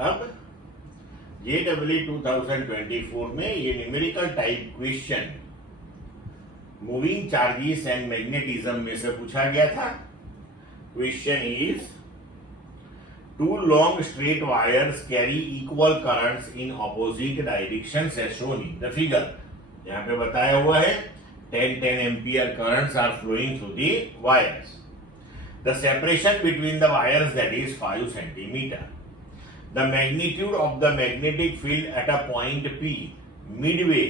अब JEE 2024 में ये numerical type question moving charges and magnetism में से पूछा गया था। Question is two long straight wires carry equal currents in opposite directions as shown in the figure. यहाँ पे बताया हुआ है 10 ampere currents are flowing through the wires. The separation between the wires that is 5 centimeter. The magnitude of the magnetic field at a point P midway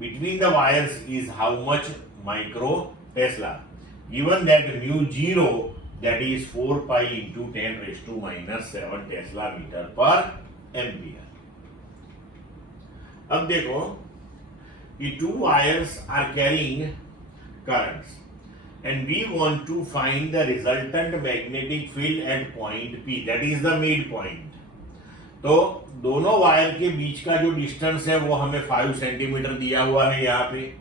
between the wires is how much micro Tesla? Given that mu 0 that is 4 pi into 10 raised to minus 7 Tesla meter per ampere. अब देखो कि two wires are carrying currents and we want to find the resultant magnetic field at point P, that is the midpoint. तो दोनों wire के बीच का जो distance है वो हमें 5 सेंटीमीटर दिया हुआ है यहाँ पे,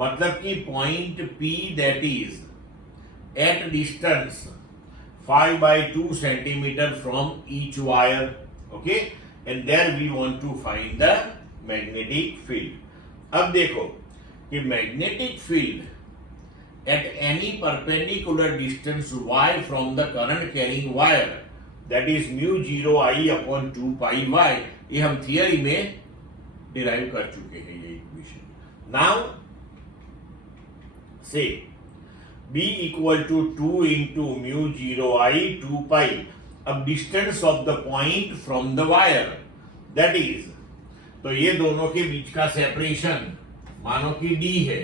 मतलब कि point P that is at distance 5/2 centimeter from each wire, okay, and there we want to find the magnetic field. अब देखो कि magnetic field at any perpendicular distance y from the current carrying wire that is mu 0 I upon 2 pi y, ये हम theory में derive कर चुके हैं ये equation. Now say b equal to 2 into mu 0 I 2 pi. अब distance of the point from the wire that is, तो ये दोनों के बीच का सेपरेशन मानो कि d है,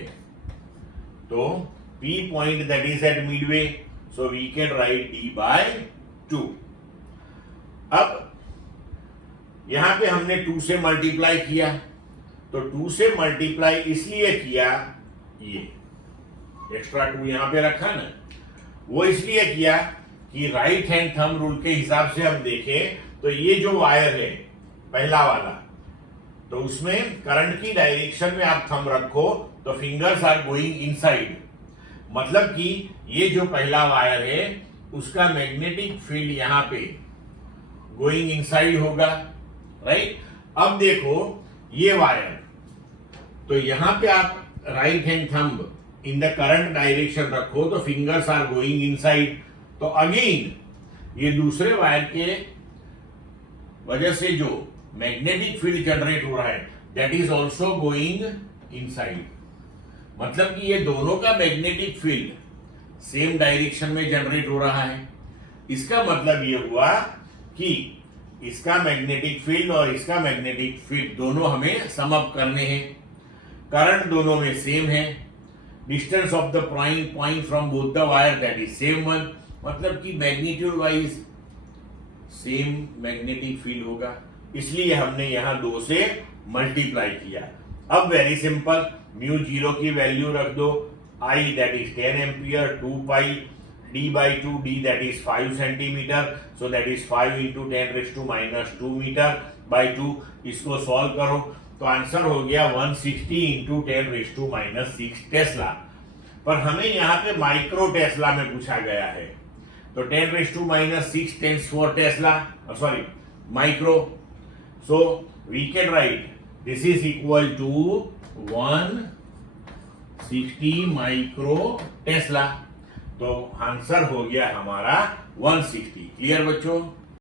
तो P point that is at midway, so we can write d/2। अब यहां पे हमने 2 से मल्टीप्लाई किया, तो 2 से मल्टीप्लाई इसलिए किया, ये एक्स्ट्रा 2 यहां पे रखा ना, वो इसलिए किया कि राइट हैंड थंब रूल के हिसाब से हम देखें तो ये जो वायर है पहला वाला, तो उसमें करंट की डायरेक्शन में आप थंब रखो तो फिंगर्स आर गोइंग इनसाइड, मतलब कि ये जो पहला वायर है उसका मैग्नेटिक फील्ड यहाँ पे गोइंग इनसाइड होगा, राइट। अब देखो ये वायर, तो यहाँ पे आप right hand thumb in the current direction रखो तो फिंगर्स आर गोइंग इनसाइड, तो अगेन ये दूसरे वायर के वजह से जो मैग्नेटिक फील्ड जनरेट हो रहा है that is also going inside, मतलब कि ये दोनों का मैग्नेटिक फील्ड सेम डायरेक्शन में जनरेट हो रहा है। इसका मतलब ये हुआ कि इसका मैग्नेटिक फील्ड और इसका मैग्नेटिक फील्ड दोनों हमें सम अप करने हैं, करंट दोनों में सेम है, distance of the point from both the wire that is same one, मतलब कि magnitude wise same magnetic field होगा, इसलिए हमने यहां 2 से मल्टीप्लाई किया। अब वेरी सिंपल, म्यू 0 की वैल्यू रख दो, I that is 10 ampere, 2 pi d/2, d that is 5 centimetre, so that is 5 into 10 raise to minus 2 metre by 2। इसको सॉल्व करो तो आंसर हो गया 160 into 10 raise to minus 6 tesla. पर हमें यहाँ पे माइक्रो टेस्ला में पूछा गया है, तो 10 raise to minus 6 tens for tesla, sorry micro, so we can write this is equal to 160 micro tesla, तो आंसर हो गया हमारा 160। क्लियर बच्चों?